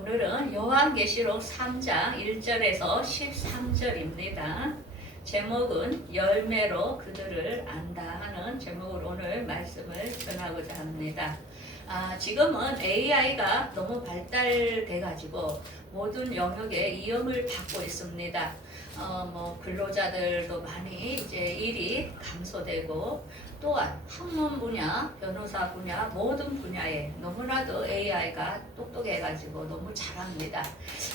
오늘은 요한계시록 3장 1절에서 13절입니다. 제목은 열매로 그들을 안다 하는 제목으로 오늘 말씀을 전하고자 합니다. 지금은 AI가 너무 발달돼 가지고 모든 영역에 이용을 받고 있습니다. 근로자들도 많이 이제 일이 감소되고, 또한 학문 분야, 변호사 분야, 모든 분야에 너무나도 AI가 똑똑해가지고 너무 잘합니다.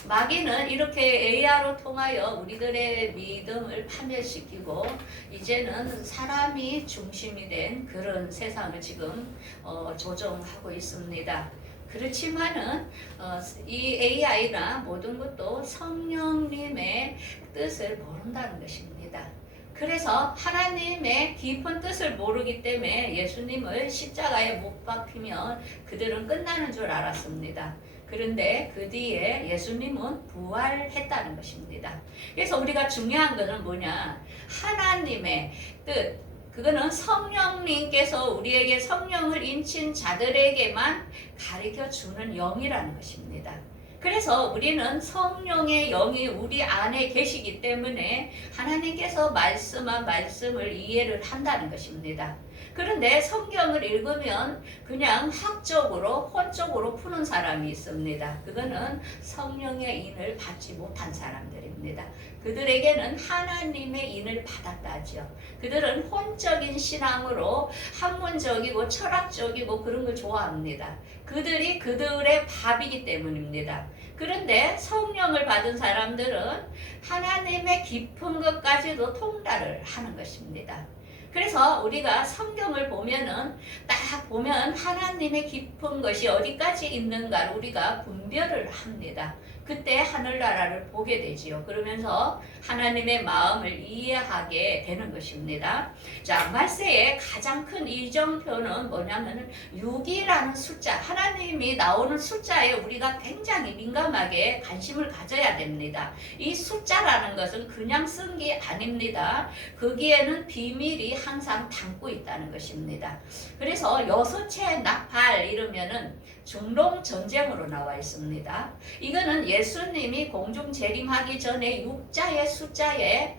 마귀는 이렇게 AI로 통하여 우리들의 믿음을 파멸시키고, 이제는 사람이 중심이 된 그런 세상을 지금 조종하고 있습니다. 그렇지만은 이 AI나 모든 것도 성령님의 뜻을 모른다는 것입니다. 그래서 하나님의 깊은 뜻을 모르기 때문에 예수님을 십자가에 못 박히면 그들은 끝나는 줄 알았습니다. 그런데 그 뒤에 예수님은 부활했다는 것입니다. 그래서 우리가 중요한 것은 뭐냐? 하나님의 뜻, 그거는 성령님께서 우리에게 성령을 인친 자들에게만 가르쳐 주는 영이라는 것입니다. 그래서 우리는 성령의 영이 우리 안에 계시기 때문에 하나님께서 말씀한 말씀을 이해를 한다는 것입니다. 그런데 성경을 읽으면 그냥 학적으로 혼적으로 푸는 사람이 있습니다. 그거는 성령의 인을 받지 못한 사람들입니다. 그들에게는 하나님의 인을 받았다죠. 그들은 혼적인 신앙으로 학문적이고 철학적이고 그런 걸 좋아합니다. 그들이 그들의 밥이기 때문입니다. 그런데 성령을 받은 사람들은 하나님의 깊은 것까지도 통달을 하는 것입니다. 그래서 우리가 성경을 보면은 딱 보면 하나님의 깊은 것이 어디까지 있는가를 우리가 분별을 합니다. 그때 하늘나라를 보게 되지요. 그러면서 하나님의 마음을 이해하게 되는 것입니다. 자, 말세의 가장 큰 이정표는 뭐냐면은 6이라는 숫자, 하나님이 나오는 숫자에 우리가 굉장히 민감하게 관심을 가져야 됩니다. 이 숫자라는 것은 그냥 쓴 게 아닙니다. 거기에는 비밀이 항상 담고 있다는 것입니다. 그래서 여섯째 나팔 이러면은 중동 전쟁으로 나와 있습니다. 이거는 예수님이 공중 재림하기 전에 육자의 숫자에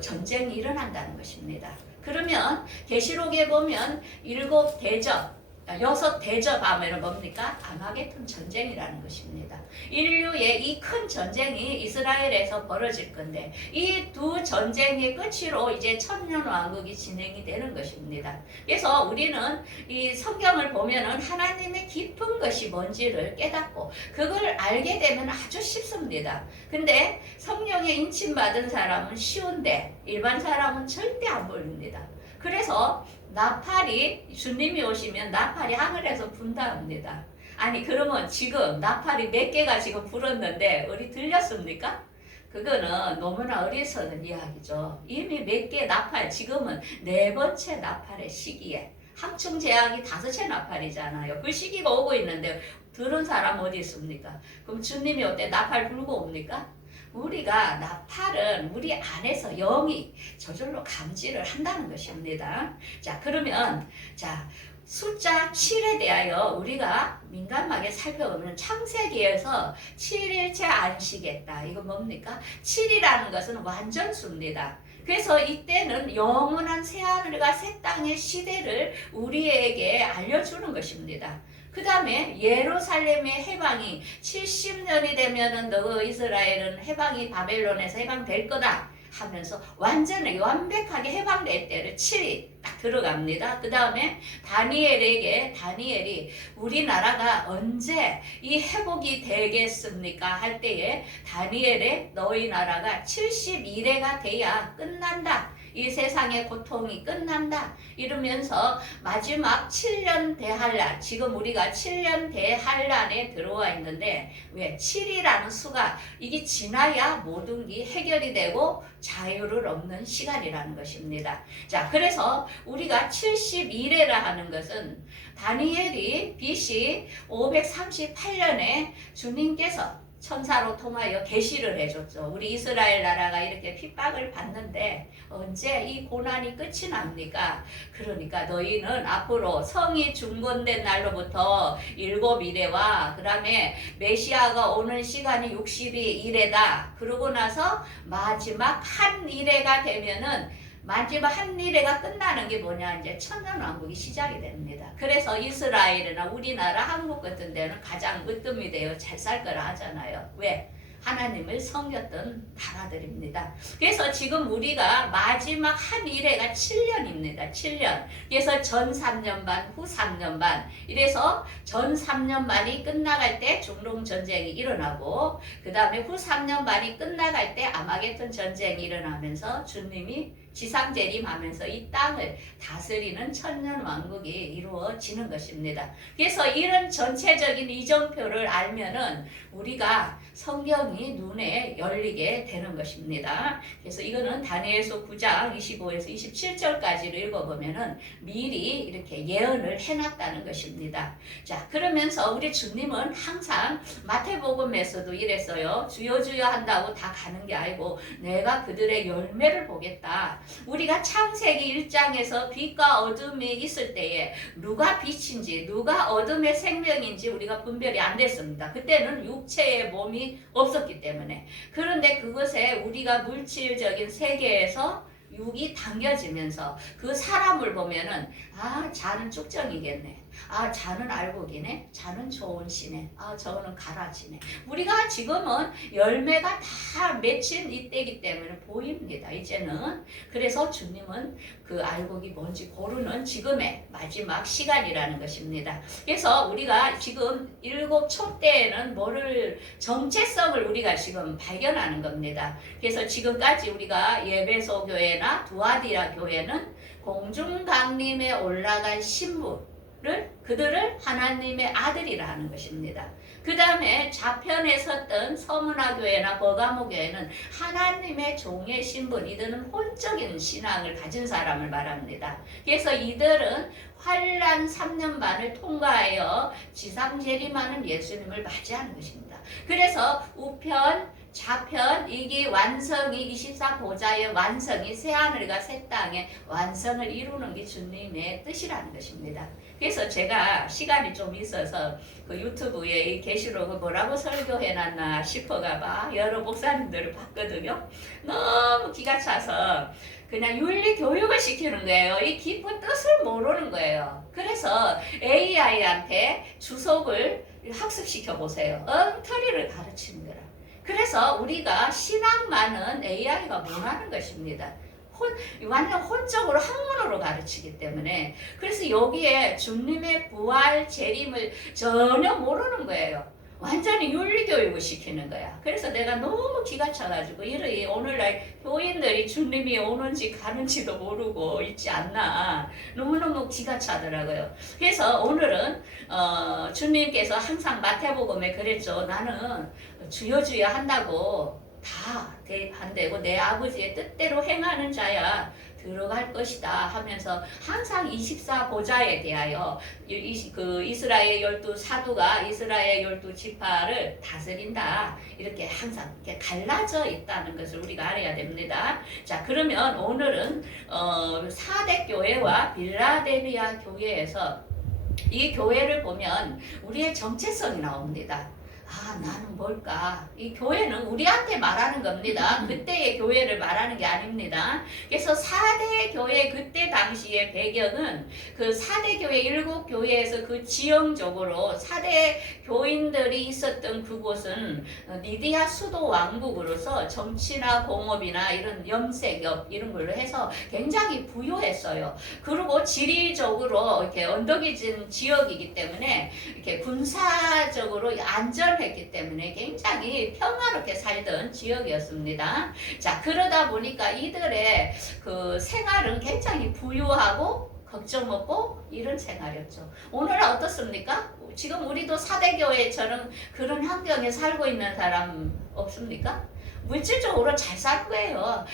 전쟁이 일어난다는 것입니다. 그러면 계시록에 보면 7대접, 6대접 하면 뭡니까? 아마겟돈 전쟁이라는 것입니다. 인류의 이 큰 전쟁이 이스라엘에서 벌어질 건데, 이 두 전쟁의 끝으로 이제 천년왕국이 진행이 되는 것입니다. 그래서 우리는 이 성경을 보면은 하나님의 깊은 것이 뭔지를 깨닫고 그걸 알게 되면 아주 쉽습니다. 근데 성령의 인침받은 사람은 쉬운데 일반 사람은 절대 안 보입니다. 그래서 나팔이, 주님이 오시면 나팔이 하늘에서 분다합니다. 아니 그러면 지금 나팔이 몇 개가 지금 불었는데 우리 들렸습니까? 그거는 너무나 어리석은 이야기죠. 이미 몇 개 나팔, 지금은 4번째 나팔의 시기에 항충제약이 5째 나팔이잖아요. 그 시기가 오고 있는데 들은 사람 어디 있습니까? 그럼 주님이 어때? 나팔 불고 옵니까? 우리가 나팔은 우리 안에서 영이 저절로 감지를 한다는 것입니다. 자, 그러면 숫자 7에 대하여 우리가 민감하게 살펴보면 창세기에서 7일째 안식했다. 이거 뭡니까? 7이라는 것은 완전수입니다. 그래서 이때는 영원한 새하늘과 새 땅의 시대를 우리에게 알려주는 것입니다. 그 다음에 예루살렘의 해방이 70년이 되면은 너 이스라엘은 해방이 바벨론에서 해방될 거다 하면서 완전히 완벽하게 해방될 때를 7이 딱 들어갑니다. 그 다음에 다니엘이 우리나라가 언제 이 회복이 되겠습니까? 할 때에 다니엘의 너희 나라가 71회가 돼야 끝난다. 이 세상의 고통이 끝난다. 이러면서 마지막 7년 대환란, 지금 우리가 7년 대환란에 들어와 있는데 왜? 7이라는 수가 이게 지나야 모든 게 해결이 되고 자유를 얻는 시간이라는 것입니다. 자, 그래서 우리가 71회라 하는 것은 다니엘이 BC 538년에 주님께서 천사로 통하여 계시를 해줬죠. 우리 이스라엘 나라가 이렇게 핍박을 받는데 언제 이 고난이 끝이 납니까? 그러니까 너희는 앞으로 성이 중건된 날로부터 7이레와 그 다음에 메시아가 오는 시간이 60이 이레다. 그러고 나서 마지막 한 이레가 되면은 마지막 한 일회가 끝나는 게 뭐냐, 이제 천년왕국이 시작이 됩니다. 그래서 이스라엘이나 우리나라 한국 같은 데는 가장 으뜸이 되어 잘 살 거라 하잖아요. 왜? 하나님을 섬겼던 나라들입니다. 그래서 지금 우리가 마지막 한 일회가 7년입니다. 7년. 그래서 전 3년 반, 후 3년 반. 이래서 전 3년 반이 끝나갈 때 중동 전쟁이 일어나고, 그 다음에 후 3년 반이 끝나갈 때 아마겟돈 전쟁이 일어나면서 주님이 지상 재림하면서 이 땅을 다스리는 천년 왕국이 이루어지는 것입니다. 그래서 이런 전체적인 이정표를 알면은 우리가 성경이 눈에 열리게 되는 것입니다. 그래서 이거는 다니엘서 9장 25에서 27절까지를 읽어보면은 미리 이렇게 예언을 해놨다는 것입니다. 자, 그러면서 우리 주님은 항상 마태복음에서도 이랬어요. 주여 주여 한다고 다 가는 게 아니고 내가 그들의 열매를 보겠다. 우리가 창세기 1장에서 빛과 어둠이 있을 때에 누가 빛인지 누가 어둠의 생명인지 우리가 분별이 안 됐습니다. 그때는 육체의 몸이 없었기 때문에. 그런데 그것에 우리가 물질적인 세계에서 육이 당겨지면서 그 사람을 보면은 아, 자는 쭉정이겠네. 아, 자는 알곡이네. 자는 좋은 씨네. 아, 저거는 가라지네. 우리가 지금은 열매가 다 맺힌 이때이기 때문에 보입니다. 이제는. 그래서 주님은 그 알곡이 뭔지 고르는 지금의 마지막 시간이라는 것입니다. 그래서 우리가 지금 7촛대에는 뭐를 정체성을 우리가 지금 발견하는 겁니다. 그래서 지금까지 우리가 예배소 교회나 두아디라 교회는 공중강림에 올라간 신부를 그들을 하나님의 아들이라 하는 것입니다. 그 다음에 좌편에 섰던 서문화교회나 버가모교회는 하나님의 종의 신분, 이들은 혼적인 신앙을 가진 사람을 말합니다. 그래서 이들은 환란 3년 반을 통과하여 지상 재림하는 예수님을 맞이하는 것입니다. 그래서 우편, 좌편, 이게 완성이 24보좌의 완성이 새하늘과 새 땅의 완성을 이루는 게 주님의 뜻이라는 것입니다. 그래서 제가 시간이 좀 있어서 그 유튜브에 이 계시록을 뭐라고 설교해놨나 싶어가 막 여러 목사님들을 봤거든요. 너무 기가 차서 그냥 윤리 교육을 시키는 거예요. 이 깊은 뜻을 모르는 거예요. 그래서 AI한테 주석을 학습시켜 보세요. 엉터리를 가르치는 거라. 그래서 우리가 신앙만은 AI가 못하는 것입니다. 완전 혼적으로 학문으로 가르치기 때문에. 그래서 여기에 주님의 부활 재림을 전혀 모르는 거예요. 완전히 윤리교육을 시키는 거야. 그래서 내가 너무 기가 차가지고 이러이 오늘날 교인들이 주님이 오는지 가는지도 모르고 있지 않나. 너무너무 기가 차더라고요. 그래서 오늘은 주님께서 항상 마태복음에 그랬죠. 나는 주여 주여 한다고 다 한대고 내 아버지의 뜻대로 행하는 자야 들어갈 것이다 하면서 항상 24보좌에 대하여 그 이스라엘 12사도가 이스라엘 12지파를 다스린다. 이렇게 항상 이렇게 갈라져 있다는 것을 우리가 알아야 됩니다. 자, 그러면 오늘은 4대 교회와 빌라델비아 교회에서 이 교회를 보면 우리의 정체성이 나옵니다. 아, 나는 뭘까? 이 교회는 우리한테 말하는 겁니다. 그때의 교회를 말하는 게 아닙니다. 그래서 4대 교회 그때 당시의 배경은 그 4대 교회 7교회에서 그 지형적으로 4대 교인들이 있었던 그곳은 니디아 수도 왕국으로서 정치나 공업이나 이런 염색업 이런 걸로 해서 굉장히 부유했어요. 그리고 지리적으로 이렇게 언덕이 진 지역이기 때문에 이렇게 군사적으로 했기 때문에 굉장히 평화롭게 살던 지역이었습니다. 자, 그러다 보니까 이들의 그 생활은 굉장히 부유하고 걱정 없고 이런 생활이었죠. 오늘은 어떻습니까? 지금 우리도 4대 교회처럼 그런 환경에 살고 있는 사람 없습니까? 물질적으로 잘 사는 거예요.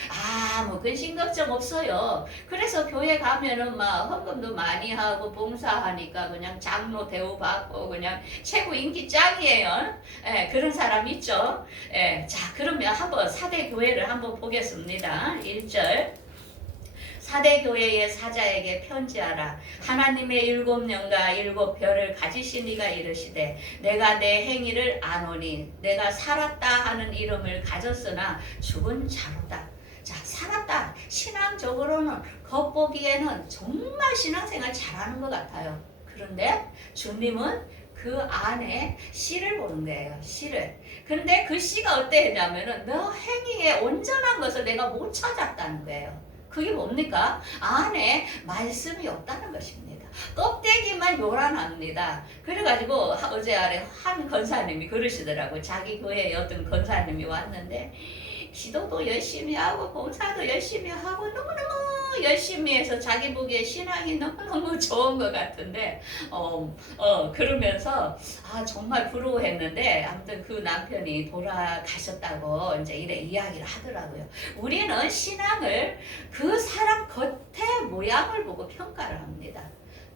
뭐 근심 걱정 없어요. 그래서 교회 가면은 막 헌금도 많이 하고 봉사하니까 그냥 장로 대우 받고 그냥 최고 인기 짱이에요. 예, 그런 사람 있죠. 예, 자, 그러면 한번 사대 교회를 한번 보겠습니다. 1절. 사대 교회의 사자에게 편지하라. 하나님의 7년과 7별을 가지신 이가 이르시되 내가 내 행위를 아노니 내가 살았다 하는 이름을 가졌으나 죽은 자로다. 자, 살았다. 신앙적으로는 겉보기에는 정말 신앙생활 잘하는 것 같아요. 그런데 주님은 그 안에 씨를 보는 거예요. 씨를. 근데 그 씨가 어때냐면은 너 행위에 온전한 것을 내가 못 찾았다는 거예요. 그게 뭡니까? 안에 말씀이 없다는 것입니다. 껍데기만 요란합니다. 그래가지고 어제 아래 한 권사님이 그러시더라고. 자기 교회에 어떤 권사님이 왔는데 기도도 열심히 하고 봉사도 열심히 하고 너무너무 열심히 해서 자기 보기에 신앙이 너무너무 좋은 것 같은데 그러면서 정말 부러워했는데 아무튼 그 남편이 돌아가셨다고 이제 이래 이야기를 하더라고요. 우리는 신앙을 그 사람 겉의 모양을 보고 평가를 합니다.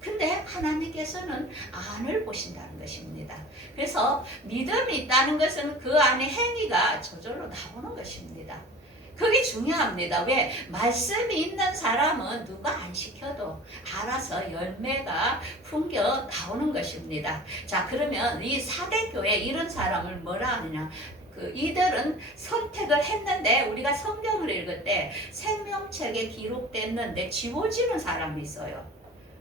근데 하나님께서는 안을 보신다는 것입니다. 그래서 믿음이 있다는 것은 그 안에 행위가 저절로 나오는 것입니다. 그게 중요합니다. 왜? 말씀이 있는 사람은 누가 안 시켜도 알아서 열매가 풍겨 나오는 것입니다. 자, 그러면 이 사대교회 이런 사람을 뭐라 하느냐? 이들은 선택을 했는데 우리가 성경을 읽을 때 생명책에 기록됐는데 지워지는 사람이 있어요.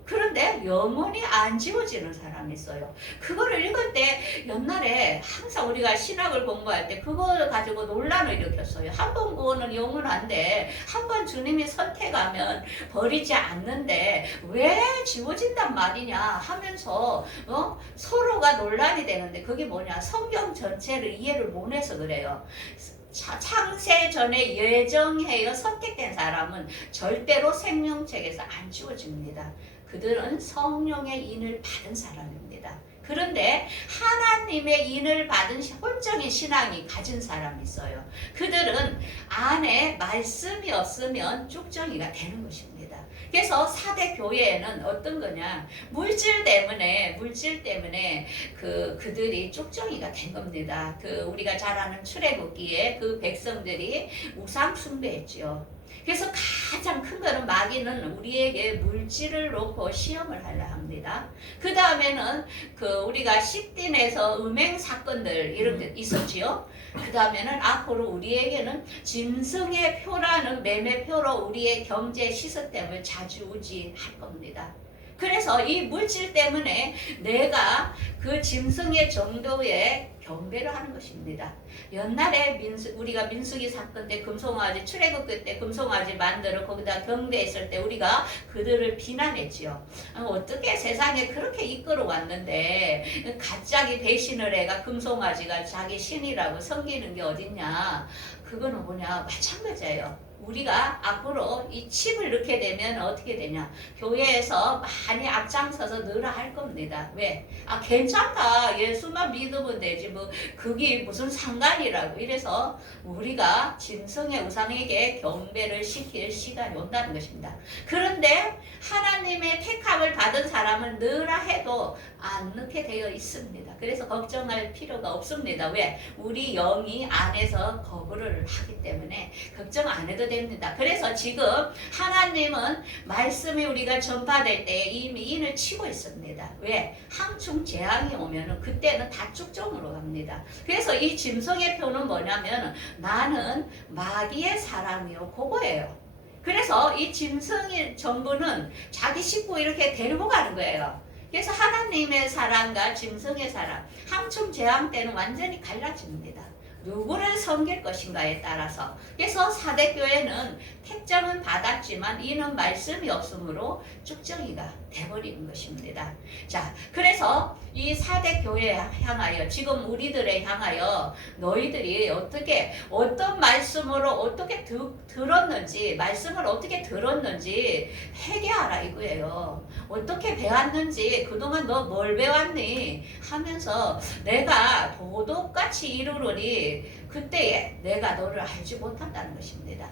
그런데 영원히 안 지워지는 사람이 있어요. 그거를 읽을 때 옛날에 항상 우리가 신학을 공부할 때 그걸 가지고 논란을 일으켰어요. 한 번 구원은 영원한데 한 번 주님이 선택하면 버리지 않는데 왜 지워진단 말이냐 하면서 서로가 논란이 되는데 그게 뭐냐? 성경 전체를 이해를 못 해서 그래요. 창세 전에 예정하여 선택된 사람은 절대로 생명책에서 안 지워집니다. 그들은 성령의 인을 받은 사람입니다. 그런데 하나님의 인을 받은 혼적인 신앙이 가진 사람이 있어요. 그들은 안에 말씀이 없으면 쭉정이가 되는 것입니다. 그래서 사대 교회에는 어떤 거냐? 물질 때문에 그들이 쭉정이가 된 겁니다. 우리가 잘 아는 출애굽기에 그 백성들이 우상 숭배했죠. 그래서 가장 큰 거는 마귀는 우리에게 물질을 놓고 시험을 하려 합니다. 그 다음에는 우리가 십딘에서 음행 사건들 이런 게 있었지요. 그 다음에는 앞으로 우리에게는 짐승의 표라는 매매표로 우리의 경제 시스템을 좌지우지할 겁니다. 그래서 이 물질 때문에 내가 그 짐승의 정도의 경배를 하는 것입니다. 옛날에 우리가 민수기 사건 때 금송아지 출애굽 때 금송아지 만들어 거기다 경배했을 때 우리가 그들을 비난했지요. 어떻게 세상에 그렇게 이끌어 왔는데 갑자기 배신을 해가 금송아지가 자기 신이라고 섬기는 게 어딨냐. 그거는 뭐냐? 마찬가지예요. 우리가 앞으로 이 칩을 넣게 되면 어떻게 되냐? 교회에서 많이 앞장서서 넣으라 할 겁니다. 왜? 괜찮다. 예수만 믿으면 되지. 그게 무슨 상관이라고. 이래서 우리가 짐승의 우상에게 경배를 시킬 시간이 온다는 것입니다. 그런데 하나님의 택함을 받은 사람은 넣으라 해도 안 넣게 되어 있습니다. 그래서 걱정할 필요가 없습니다. 왜? 우리 영이 안에서 거부를 하기 때문에 걱정 안 해도 됩니다. 그래서 지금 하나님은 말씀이 우리가 전파될 때 이미 인을 치고 있습니다. 왜? 항충 재앙이 오면은 그때는 다 쭉정으로 갑니다. 그래서 이 짐승의 표는 뭐냐면 나는 마귀의 사람이요 그거예요. 그래서 이 짐승의 정부는 자기 식구 이렇게 데리고 가는 거예요. 그래서 하나님의 사람과 짐승의 사람, 항충 재앙 때는 완전히 갈라집니다. 누구를 섬길 것인가에 따라서. 그래서 사대교회는 택정은 받았지만 이는 말씀이 없으므로 쭉정이가 돼버리는 것입니다. 자, 그래서 이 4대 교회에 향하여 지금 우리들에 향하여 너희들이 어떤 말씀으로 어떻게 들었는지, 말씀을 어떻게 들었는지 회개하라 이거예요. 어떻게 배웠는지, 그동안 너 뭘 배웠니 하면서 내가 도둑같이 이르르니 그때에 내가 너를 알지 못한다는 것입니다.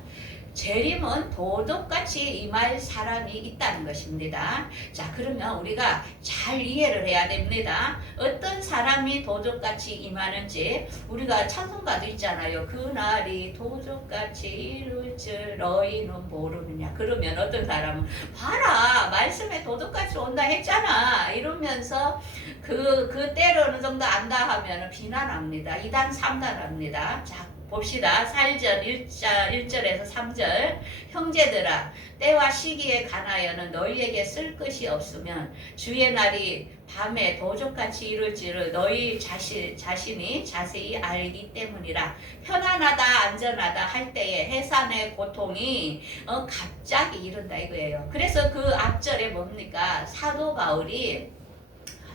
재림은 도둑같이 임할 사람이 있다는 것입니다. 자, 그러면 우리가 잘 이해를 해야 됩니다. 어떤 사람이 도둑같이 임하는지 우리가 찬송가도 있잖아요. 그날이 도둑같이 이룰 줄 너희는 모르느냐. 그러면 어떤 사람은 봐라 말씀에 도둑같이 온다 했잖아 이러면서 그 때를 어느 정도 안다 하면 비난합니다. 2단 3단 합니다. 자, 봅시다. 4절 1절에서 3절 형제들아 때와 시기에 관하여는 너희에게 쓸 것이 없으면 주의 날이 밤에 도적같이 이룰지를 너희 자신이 자세히 알기 때문이라. 편안하다 안전하다 할 때에 해산의 고통이 갑자기 이른다 이거예요. 그래서 그 앞절에 뭡니까? 사도 바울이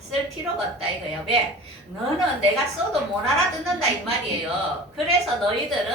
쓸 필요가 없다 이거예요. 왜? 너는 내가 써도 못 알아듣는다 이 말이에요. 그래서 너희들은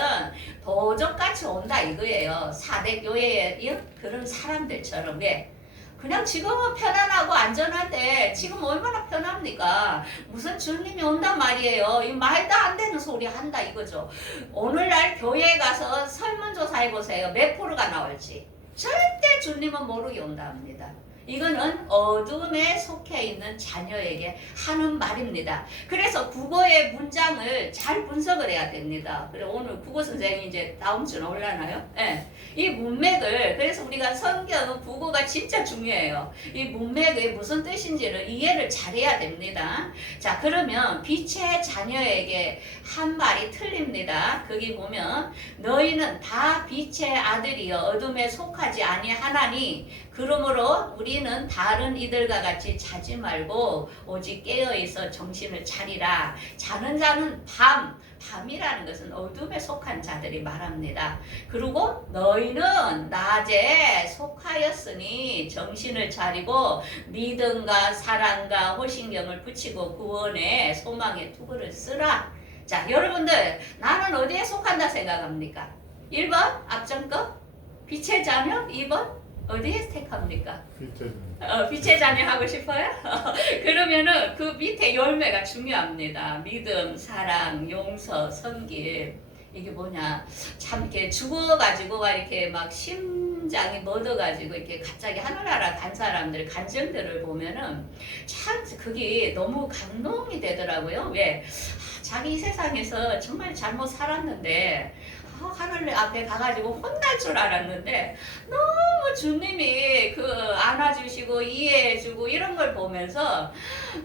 도적같이 온다 이거예요. 4대 교회의 그런 사람들처럼. 왜? 그냥 지금은 편안하고 안전한데 지금 얼마나 편합니까? 무슨 주님이 온단 말이에요. 이 말도 안 되는 소리 한다 이거죠. 오늘날 교회에 가서 설문조사 해보세요. 몇 프로가 나올지. 절대 주님은 모르게 온다 합니다. 이거는 어둠에 속해 있는 자녀에게 하는 말입니다. 그래서 국어의 문장을 잘 분석을 해야 됩니다. 그래 오늘 국어 선생님이 이제 다음 주에 올라나요? 네. 이 문맥을 그래서 우리가 성경은 국어가 진짜 중요해요. 이 문맥이 무슨 뜻인지를 이해를 잘해야 됩니다. 자, 그러면 빛의 자녀에게 한 말이 틀립니다. 거기 보면 너희는 다 빛의 아들이여 어둠에 속하지 아니하나니 그러므로 우리는 다른 이들과 같이 자지 말고 오직 깨어있어 정신을 차리라. 자는 자는 밤이라는 것은 어둠에 속한 자들이 말합니다. 그리고 너희는 낮에 속하였으니 정신을 차리고 믿음과 사랑과 호신경을 붙이고 구원의 소망의 투구를 쓰라. 자, 여러분들 나는 어디에 속한다 생각합니까? 1번 앞전 거 빛의 자녀, 2번 어디에 택합니까? 빛의 자녀 하고 싶어요? 그러면은 그 밑에 열매가 중요합니다. 믿음, 사랑, 용서, 섬김. 이게 뭐냐? 참 이렇게 죽어가지고 이렇게 막 심장이 멎어가지고 이렇게 갑자기 하늘나라 간 사람들 간증들을 보면은 참 그게 너무 감동이 되더라고요. 왜? 자기 이 세상에서 정말 잘못 살았는데 하늘 앞에 가가지고 혼날 줄 알았는데 너무 주님이 안아주시고 이해해주고 이런 걸 보면서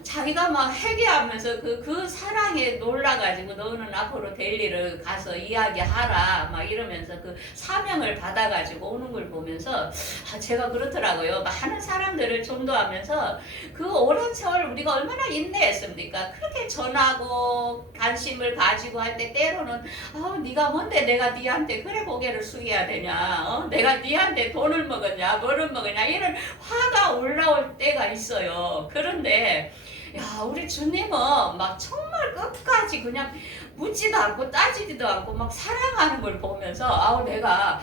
자기가 막 회개하면서 그 사랑에 놀라가지고 너는 앞으로 될 일을 가서 이야기하라 막 이러면서 그 사명을 받아가지고 오는 걸 보면서 제가 그렇더라고요. 많은 사람들을 전도하면서 그 오랜 세월 우리가 얼마나 인내했습니까? 그렇게 전하고 관심을 가지고 할 때 때로는 네가 뭔데 내가 니한테 그래 고개를 숙여야 되냐? 내가 니한테 돈을 먹었냐? 뭐를 먹었냐? 이런 화가 올라올 때가 있어요. 그런데 우리 주님은 막 정말 끝까지 그냥 묻지도 않고 따지지도 않고 막 사랑하는 걸 보면서 내가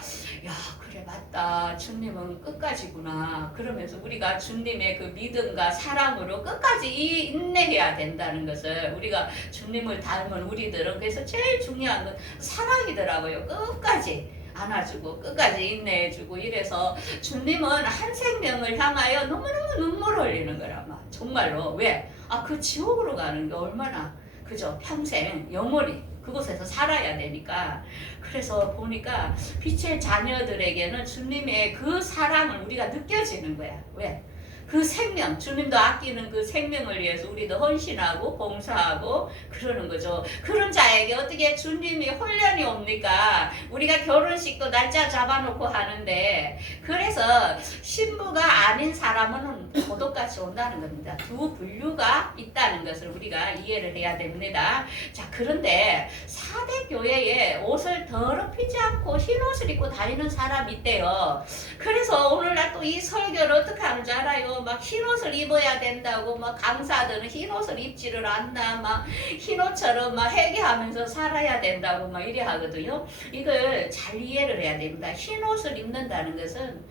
그래 맞다 주님은 끝까지구나 그러면서 우리가 주님의 그 믿음과 사랑으로 끝까지 인내해야 된다는 것을 우리가 주님을 닮은 우리들은 그래서 제일 중요한 건 사랑이더라고요. 끝까지 안아주고 끝까지 인내해주고 이래서 주님은 한 생명을 향하여 너무너무 눈물 흘리는 거라마 정말로. 왜? 그 지옥으로 가는 게 얼마나 그죠? 평생 영원히 그곳에서 살아야 되니까. 그래서 보니까 빛의 자녀들에게는 주님의 그 사랑을 우리가 느껴지는 거야. 왜? 그 생명, 주님도 아끼는 그 생명을 위해서 우리도 헌신하고 봉사하고 그러는 거죠. 그런 자에게 어떻게 주님이 훈련이 옵니까? 우리가 결혼식도 날짜 잡아놓고 하는데 그래서 신부가 아닌 사람은 도둑같이 온다는 겁니다. 두 분류가 있다는 것을 우리가 이해를 해야 됩니다. 자, 그런데 사대 교회에 옷을 더럽히지 않고 흰 옷을 입고 다니는 사람이 있대요. 그래서 오늘날 또 이 설교를 어떻게 하는 줄 알아요? 막 흰 옷을 입어야 된다고 막 강사들은 흰 옷을 입지를 않나 막 흰 옷처럼 막 회개하면서 살아야 된다고 막 이래 하거든요. 이걸 잘 이해를 해야 됩니다. 흰 옷을 입는다는 것은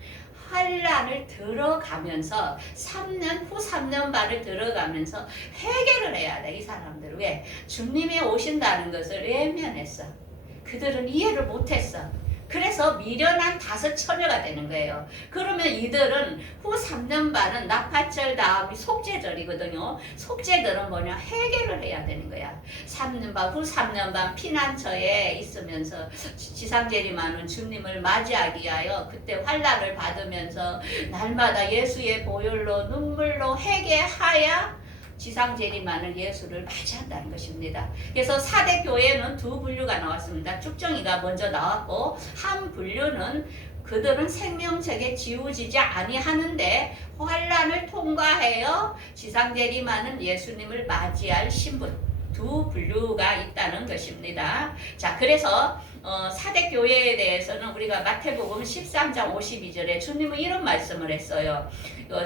환란을 들어가면서 3년 후 3년 반을 들어가면서 회개를 해야 돼. 이 사람들 왜? 주님이 오신다는 것을 외면했어. 그들은 이해를 못했어. 그래서 미련한 5 처녀가 되는 거예요. 그러면 이들은 후 3년 반은 낙파절 다음이 속죄절이거든요. 속죄절은 뭐냐? 회개를 해야 되는 거야. 3년 반, 후 3년 반 피난처에 있으면서 지상재림하는 주님을 맞이하기 위하여 그때 환난을 받으면서 날마다 예수의 보혈로 눈물로 회개하여 지상재림하는 예수를 맞이한다는 것입니다. 그래서 4대 교회는 2 분류가 나왔습니다. 쭉정이가 먼저 나왔고 한 분류는 그들은 생명책에 지우지지 아니하는데 환난을 통과하여 지상재림하는 예수님을 맞이할 신분 2 분류가 있다는 것입니다. 자, 그래서 4대 교회에 대해서는 우리가 마태복음 13장 52절에 주님은 이런 말씀을 했어요.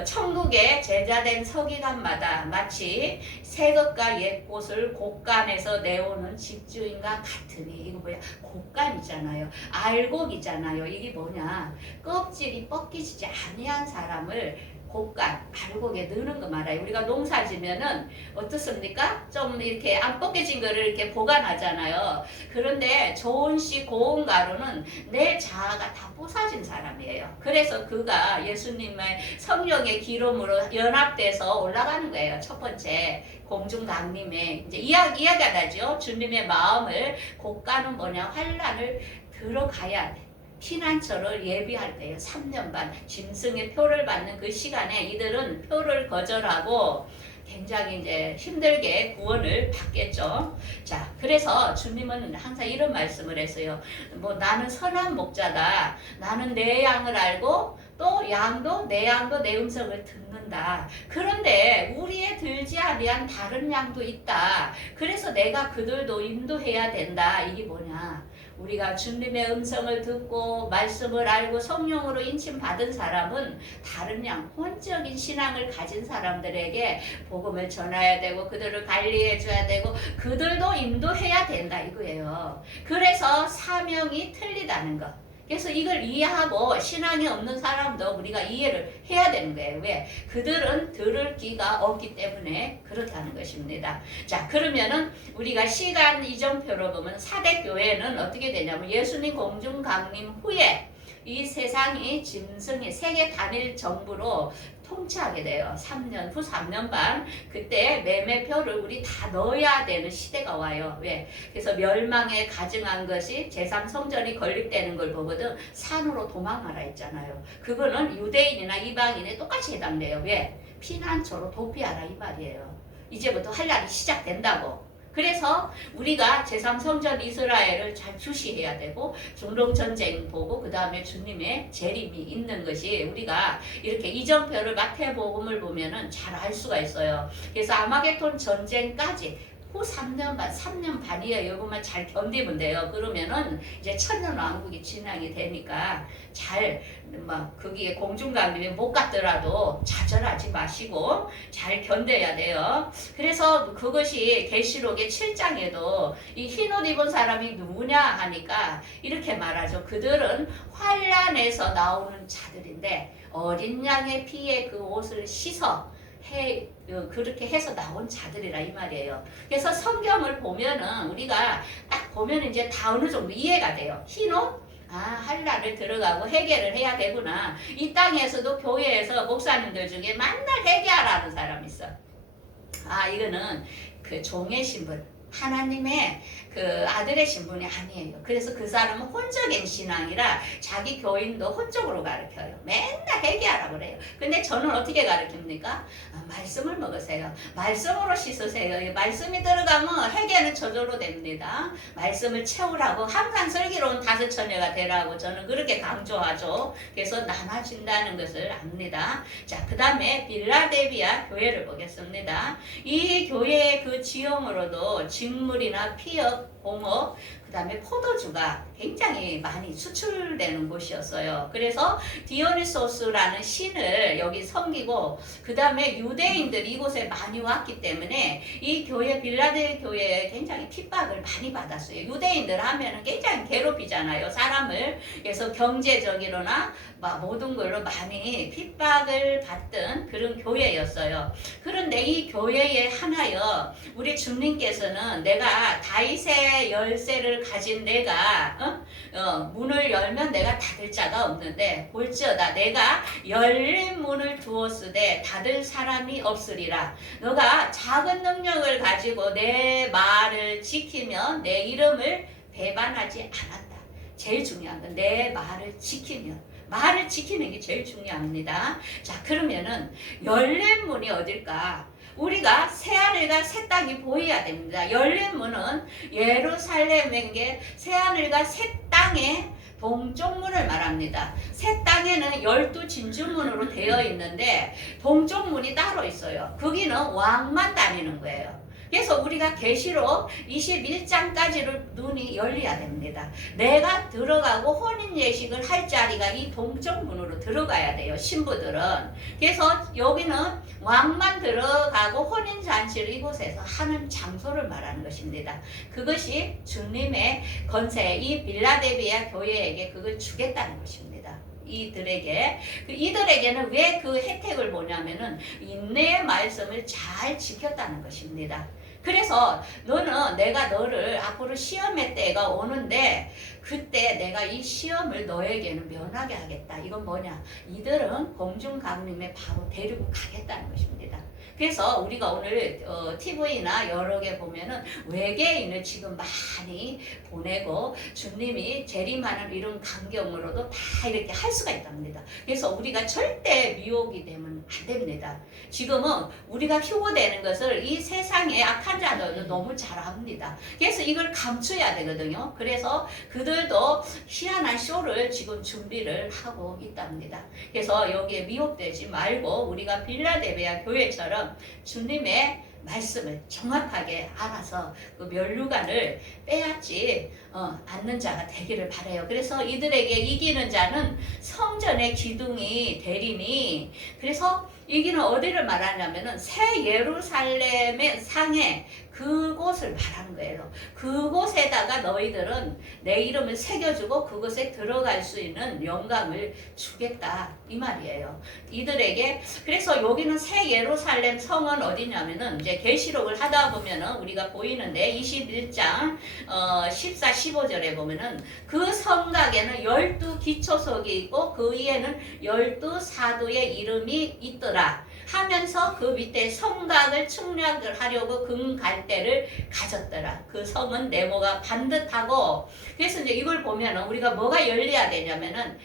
천국의 제자된 서기관마다 마치 새것과 옛꽃을 곡간에서 내오는 집주인과 같으니. 이거 뭐야? 곡간이잖아요. 알곡이잖아요. 이게 뭐냐? 껍질이 벗기지 아니한 사람을 곡간, 알곡에 넣는 거 말아요. 우리가 농사 지면은 어떻습니까? 좀 이렇게 안 벗겨진 거를 이렇게 보관하잖아요. 그런데 좋은 씨 고운 가루는 내 자아가 다 부사진 사람이에요. 그래서 그가 예수님의 성령의 기름으로 연합돼서 올라가는 거예요. 첫 번째 공중강림에 이제 이야기가 나죠. 주님의 마음을 곡간은 뭐냐? 환란을 들어가야 돼. 피난처를 예비할 때요. 3년 반 짐승의 표를 받는 그 시간에 이들은 표를 거절하고 굉장히 이제 힘들게 구원을 받겠죠. 자, 그래서 주님은 항상 이런 말씀을 했어요. 뭐 나는 선한 목자다. 나는 내 양을 알고 또 양도 내 음성을 듣는다. 그런데 우리의 들지 아니한 다른 양도 있다. 그래서 내가 그들도 인도해야 된다. 이게 뭐냐? 우리가 주님의 음성을 듣고 말씀을 알고 성령으로 인침 받은 사람은 다른 양, 혼적인 신앙을 가진 사람들에게 복음을 전해야 되고 그들을 관리해 줘야 되고 그들도 인도해야 된다 이거예요. 그래서 사명이 틀리다는 것. 그래서 이걸 이해하고 신앙이 없는 사람도 우리가 이해를 해야 되는 거예요. 왜? 그들은 들을 귀가 없기 때문에 그렇다는 것입니다. 자, 그러면은 우리가 시간 이정표로 보면 4대 교회는 어떻게 되냐면 예수님 공중 강림 후에 이 세상이 짐승의 세계 단일 정부로 통치하게 돼요. 3년 후 3년 반 그때 매매표를 우리 다 넣어야 되는 시대가 와요. 왜? 그래서 멸망에 가증한 것이 제3성전이 건립되는 걸 보거든 산으로 도망가라 했잖아요. 그거는 유대인이나 이방인에 똑같이 해당돼요. 왜? 피난처로 도피하라 이 말이에요. 이제부터 환란이 시작된다고. 그래서 우리가 제3성전 이스라엘을 잘 주시해야 되고 중동전쟁 보고 그 다음에 주님의 재림이 있는 것이 우리가 이렇게 이정표를 마태복음을 보면은 잘 알 수가 있어요. 그래서 아마겟돈 전쟁까지 후 3년 반, 3년 반이에요. 이것만 잘 견디면 돼요. 그러면은 이제 천년왕국이 진행이 되니까 잘 막 거기에 공중강림에 못 갔더라도 좌절하지 마시고 잘 견뎌야 돼요. 그래서 그것이 계시록의 7장에도 이 흰옷 입은 사람이 누구냐 하니까 이렇게 말하죠. 그들은 환란에서 나오는 자들인데 어린 양의 피에 그 옷을 씻어 그렇게 해서 나온 자들이라 이 말이에요. 그래서 성경을 보면은 우리가 딱 보면 이제 다 어느 정도 이해가 돼요. 흰옷? 환란을 들어가고 회개를 해야 되구나. 이 땅에서도 교회에서 목사님들 중에 맨날 회개하라는 사람이 있어. 이거는 그 종의 신분. 하나님의 그 아들의 신분이 아니에요. 그래서 그 사람은 혼적인 신앙이라 자기 교인도 혼적으로 가르쳐요. 맨날 회개하라고 그래요. 근데 저는 어떻게 가르칩니까? 말씀을 먹으세요. 말씀으로 씻으세요. 말씀이 들어가면 회개는 저절로 됩니다. 말씀을 채우라고 항상 슬기로운 5 처녀가 되라고 저는 그렇게 강조하죠. 그래서 나눠진다는 것을 압니다. 자, 그 다음에 빌라델비아 교회를 보겠습니다. 이 교회의 그 지형으로도 직물이나 피업, 공업, 그 다음에 포도주가 굉장히 많이 수출되는 곳이었어요. 그래서 디오니소스라는 신을 여기 섬기고 그 다음에 유대인들이 이곳에 많이 왔기 때문에 이 교회 빌라델 교회에 굉장히 핍박을 많이 받았어요. 유대인들 하면은 굉장히 괴롭히잖아요. 사람을. 그래서 경제적으로나 모든 걸로 많이 핍박을 받던 그런 교회였어요. 그런데 이 교회에 하나여 우리 주님께서는 내가 다윗의 열쇠를 가진 내가 문을 열면 내가 닫을 자가 없는데 볼지어다 내가 열린 문을 두었으되 닫을 사람이 없으리라. 너가 작은 능력을 가지고 내 말을 지키면 내 이름을 배반하지 않았다. 제일 중요한 건 내 말을 지키면. 말을 지키는 게 제일 중요합니다. 자, 그러면은 열린 문이 어딜까? 우리가 새하늘과 새 땅이 보여야 됩니다. 열린 문은 예루살렘에게 새하늘과 새 땅의 동쪽 문을 말합니다. 새 땅에는 12진주문으로 되어 있는데 동쪽 문이 따로 있어요. 거기는 왕만 다니는 거예요. 그래서 우리가 계시록 21장까지를 눈이 열려야 됩니다. 내가 들어가고 혼인 예식을 할 자리가 이 동쪽 문으로 들어가야 돼요. 신부들은. 그래서 여기는 왕만 들어가고 혼인 잔치를 이곳에서 하는 장소를 말하는 것입니다. 그것이 주님의 권세, 이 빌라델비아 교회에게 그걸 주겠다는 것입니다. 이들에게는 왜 그 혜택을 보냐면은 인내의 말씀을 잘 지켰다는 것입니다. 그래서 내가 너를 앞으로 시험의 때가 오는데 그때 내가 이 시험을 너에게는 면하게 하겠다. 이건 뭐냐? 이들은 공중강림에 바로 데리고 가겠다는 것입니다. 그래서 우리가 오늘 TV나 여러 개 보면은 외계인을 지금 많이 보내고 주님이 재림하는 이런 광경으로도 다 이렇게 할 수가 있답니다. 그래서 우리가 절대 미혹이 되면 안 됩니다. 지금은 우리가 휴고되는 것을 이 세상의 악한 자들도 너무 잘 압니다. 그래서 이걸 감춰야 되거든요. 그래서 그들도 희한한 쇼를 지금 준비를 하고 있답니다. 그래서 여기에 미혹되지 말고 우리가 빌라델비아 교회처럼 주님의 말씀을 정확하게 알아서 그 면류관을 빼앗지 않는 자가 되기를 바라요. 그래서 이들에게 이기는 자는 성전의 기둥이 되리니, 그래서 이기는 어디를 말하냐면은 새 예루살렘의 상에 그곳을 말하는 거예요. 그곳에다가 너희들은 내 이름을 새겨주고 그곳에 들어갈 수 있는 영광을 주겠다, 이 말이에요. 이들에게. 그래서 여기는 새 예루살렘 성은 어디냐면은 이제 계시록을 하다 보면은 우리가 보이는데 21장 14, 15절에 보면은 그 성곽에는 12기초석이 있고 그 위에는 12사도의 이름이 있더라 하면서 그 밑에 성곽을 측량을 하려고 금갈대를 가졌더라. 그 성은 네모가 반듯하고. 그래서 이제 이걸 보면은 우리가 뭐가 열려야 되냐면은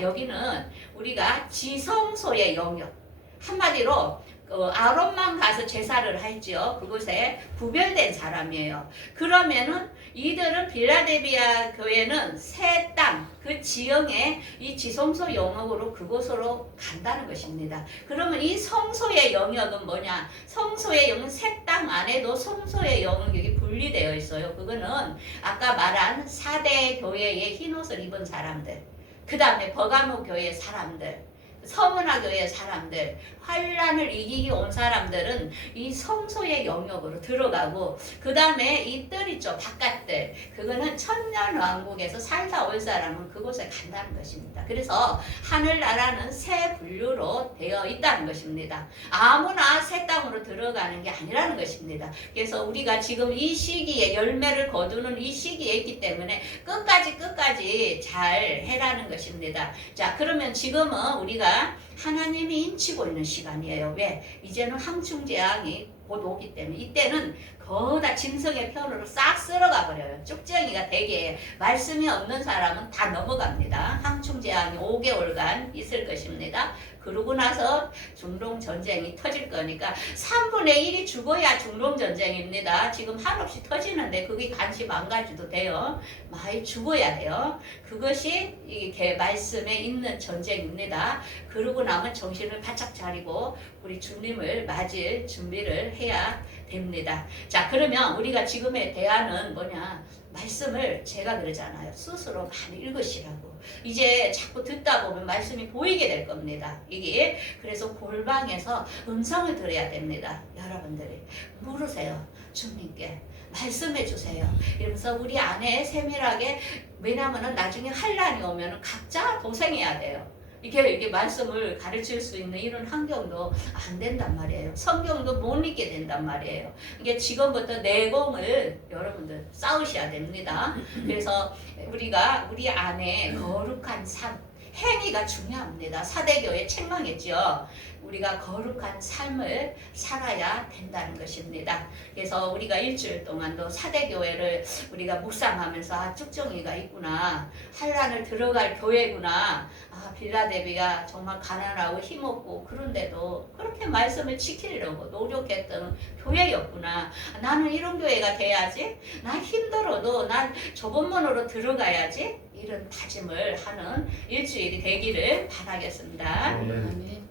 여기는 우리가 지성소의 영역, 한마디로 아론만 가서 제사를 할지요. 그곳에 구별된 사람이에요. 그러면은 이들은 빌라델비아 교회는 새 땅, 그 지형에 이 지성소 영역으로 그곳으로 간다는 것입니다. 그러면 이 성소의 영역은 뭐냐? 성소의 영역은 새 땅 안에도 성소의 영역이 분리되어 있어요. 그거는 아까 말한 4대 교회의 흰옷을 입은 사람들, 그 다음에 버가모 교회의 사람들, 서문화 교회 사람들, 환란을 이기기 온 사람들은 이 성소의 영역으로 들어가고, 그 다음에 이 뜰 있죠, 바깥들, 그거는 천년왕국에서 살다 올 사람은 그곳에 간다는 것입니다. 그래서 하늘나라는 새 분류로 되어 있다는 것입니다. 아무나 새 땅으로 들어가는 게 아니라는 것입니다. 그래서 우리가 지금 이 시기에 열매를 거두는 이 시기에 있기 때문에 끝까지 잘 해라는 것입니다. 자, 그러면 지금은 우리가 하나님이 인치고 있는 시간이에요. 왜? 이제는 황충재앙이 곧 오기 때문에 이때는 거다 짐승의 편으로 싹 쓸어가 버려요. 쭉정이가 되게 말씀이 없는 사람은 다 넘어갑니다. 황충재앙이 5개월간 있을 것입니다. 그러고 나서 중동전쟁이 터질 거니까 3분의 1이 죽어야 중동전쟁입니다. 지금 한없이 터지는데 그게 관심 안 가지도 돼요. 많이 죽어야 돼요. 그것이 이렇게 말씀에 있는 전쟁입니다. 그러고 나면 정신을 바짝 차리고 우리 주님을 맞을 준비를 해야 됩니다. 자, 그러면 우리가 지금의 대안은 뭐냐? 말씀을 제가 그러잖아요. 스스로 많이 읽으시라고. 이제 자꾸 듣다 보면 말씀이 보이게 될 겁니다. 이게 그래서 골방에서 음성을 들어야 됩니다. 여러분들이 물으세요. 주님께 말씀해 주세요. 이러면서 우리 안에 세밀하게, 왜냐하면 나중에 환란이 오면 각자 도생해야 돼요. 이게 말씀을 가르칠 수 있는 이런 환경도 안 된단 말이에요. 성경도 못 읽게 된단 말이에요. 이게 지금부터 내공을 여러분들 쌓으셔야 됩니다. 그래서 우리가 우리 안에 거룩한 삶, 행위가 중요합니다. 사대교회 책망했죠. 우리가 거룩한 삶을 살아야 된다는 것입니다. 그래서 우리가 일주일 동안도 사대교회를 우리가 묵상하면서 아, 쭉정이가 있구나. 환란을 들어갈 교회구나. 아, 빌라델비가 정말 가난하고 힘없고 그런데도 그렇게 말씀을 지키려고 노력했던 교회였구나. 나는 이런 교회가 돼야지. 난 힘들어도 난 좁은 문으로 들어가야지. 이런 다짐을 하는 일주일이 되기를 바라겠습니다. 아멘.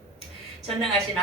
전능하신